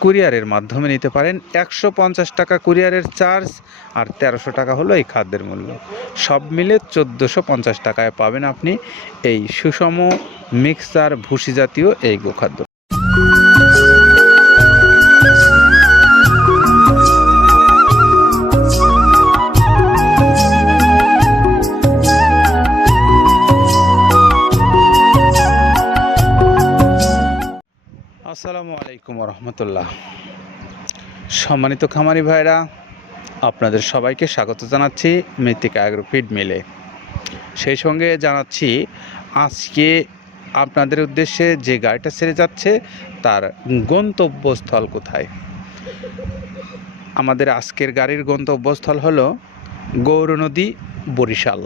কুরিয়ারের মাধ্যমে নিতে পারেন একশো পঞ্চাশ টাকা কুরিয়ারের চার্জ আর তেরোশো টাকা হলো এই খাদ্যের মূল্য। সব মিলে চোদ্দোশো পঞ্চাশ টাকায় পাবেন আপনি এই সুষম মিক্সার ভুসি জাতীয় এই গোখাদ্য। আসসালামু আলাইকুম রহমতুল্লাহ সম্মানিত খামারি ভাইরা, আপনাদের সবাইকে স্বাগত জানাচ্ছি মৃত্তিকা অ্যাগ্রোফিড মিলে। সেই সঙ্গে জানাচ্ছি, আজকে আপনাদের উদ্দেশ্যে যে গাড়িটা ছেড়ে যাচ্ছে, তার গন্তব্যস্থল কোথায়? আমাদের আজকের গাড়ির গন্তব্যস্থল হলো গৌরনদী বরিশাল।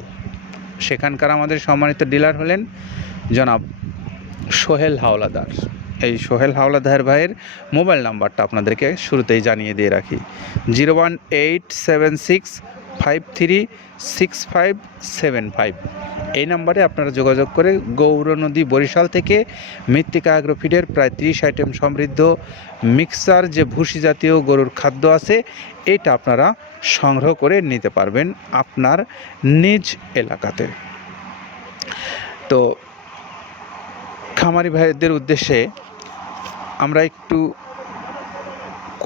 সেখানকার আমাদের সম্মানিত ডিলার হলেন জনাব সোহেল হাওলাদার। এই সোহেল হাওলাদার ভাইয়ের মোবাইল নাম্বারটা আপনাদেরকে শুরুতেই জানিয়ে দিয়ে রাখি। Zero one eight seven six five three six five seven five. এই নাম্বারে আপনারা যোগাযোগ করে গৌরনদী বরিশাল থেকে মৃত্তিকা অ্যাগ্রোফিডের প্রায় ত্রিশ আইটেম সমৃদ্ধ মিক্সার, যে ভুসি জাতীয় গরুর খাদ্য আছে, এটা আপনারা সংগ্রহ করে নিতে পারবেন আপনার নিজ এলাকাতে। তো খামারি ভাইদের উদ্দেশ্যে আমরা একটু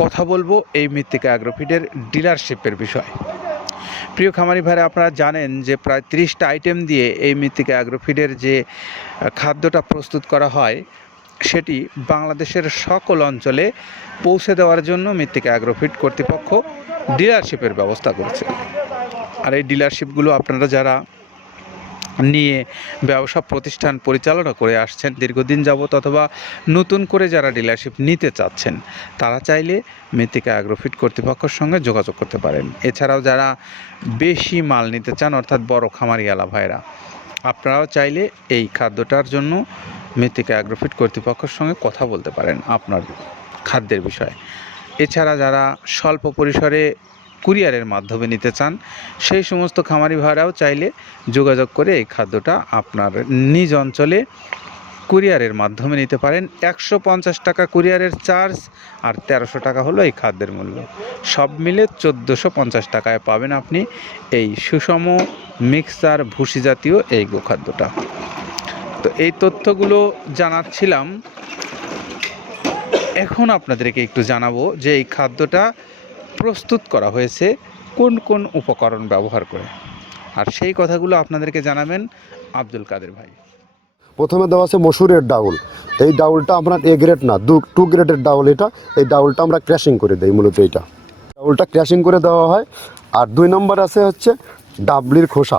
কথা বলব এই মৃত্তিকা অ্যাগ্রোফিডের ডিলারশিপের বিষয়। প্রিয় খামারি ভাইরা, আপনারা জানেন যে প্রায় তিরিশটা আইটেম দিয়ে এই মৃত্তিকা অ্যাগ্রোফিডের যে খাদ্যটা প্রস্তুত করা হয়, সেটি বাংলাদেশের সকল অঞ্চলে পৌঁছে দেওয়ার জন্য মৃত্তিকা অ্যাগ্রোফিড কর্তৃপক্ষ ডিলারশিপের ব্যবস্থা করেছে। আর এই ডিলারশিপগুলো আপনারা যারা নিয়ে ব্যবসা প্রতিষ্ঠান পরিচালনা করে আসছেন দীর্ঘদিন যাবত অথবা নতুন করে যারা ডিলারশিপ নিতে চাচ্ছেন, তারা চাইলে মৃত্তিকা অ্যাগ্রোফিট কর্তৃপক্ষের সঙ্গে যোগাযোগ করতে পারেন। এছাড়াও যারা বেশি মাল নিতে চান, অর্থাৎ বড় খামারিয়ালা ভাইরা আপনারাও চাইলে এই খাদ্যটার জন্য মৃত্তিকা অ্যাগ্রোফিট কর্তৃপক্ষের সঙ্গে কথা বলতে পারেন আপনার খাদ্যের বিষয়ে। এছাড়া যারা স্বল্প পরিসরে কুরিয়ারের মাধ্যমে নিতে চান, সেই সমস্ত খামারি ভাড়াও চাইলে যোগাযোগ করে এই খাদ্যটা আপনার নিজ অঞ্চলে কুরিয়ারের মাধ্যমে নিতে পারেন। একশো পঞ্চাশ টাকা কুরিয়ারের চার্জ আর তেরোশো টাকা হলো এই খাদ্যের মূল্য। সব মিলে চোদ্দোশো পঞ্চাশ টাকায় পাবেন আপনি এই সুষম মিক্সার ভুসি জাতীয় এই গোখাদ্যটা। তো এই তথ্যগুলো জানাচ্ছিলাম। এখন আপনাদেরকে একটু জানাব যে এই খাদ্যটা প্রস্তুত করা হয়েছে কোন কোন উপকরণ ব্যবহার করে। আর সেই কথাগুলো আপনাদেরকে জানাবেন আব্দুল কাদের ভাই। প্রথমে দেওয়া আছে মসুরের ডাউল। এই ডাউলটা আপনার এ গ্রেড না, দু টু গ্রেডের ডাউল এটা। এই ডাউলটা আমরা ক্র্যাশিং করে দিই, মূলত এইটা। ডাউলটা ক্র্যাশিং করে দেওয়া হয়। আর দুই নম্বর আছে হচ্ছে ডাবলির খোসা।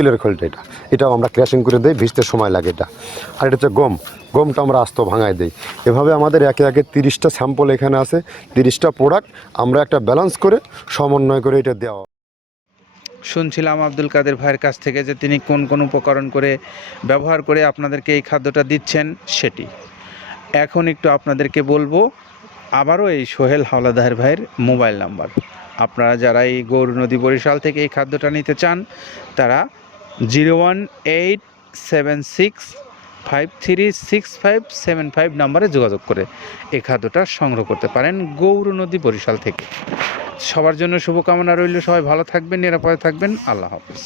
তিলের খোলটা এটা। এটাও আমরা ক্র্যাশিং করে দিই, ভিজতে সময় লাগে এটা। আর এটা হচ্ছে গম। গমটা আমরা আস্ত ভাঙায় দিই। এভাবে আমাদের একে একে তিরিশটা স্যাম্পল এখানে আছে, তিরিশটা প্রোডাক্ট। আমরা একটা ব্যালেন্স করে, সমন্বয় করে এটা দেওয়া। শুনছিলাম আব্দুল কাদের ভাইয়ের কাছ থেকে যে তিনি কোন কোন উপকরণ করে ব্যবহার করে আপনাদেরকে এই খাদ্যটা দিচ্ছেন সেটি। এখন একটু আপনাদেরকে বলব, আবারও এই সোহেল হাওলাদার ভাইয়ের মোবাইল নাম্বার। আপনারা যারা এই গৌর নদী বরিশাল থেকে এই খাদ্যটা নিতে চান, তারা zero one eight seven six five three six five seven five নাম্বারে যোগাযোগ করে এই খাদ্যটা সংগ্রহ করতে পারেন গৌর নদী বরিশাল থেকে। সবার জন্য শুভকামনা রইল, সবাই ভালো থাকবেন, নিরাপদে থাকবেন, আল্লাহ হাফিজ।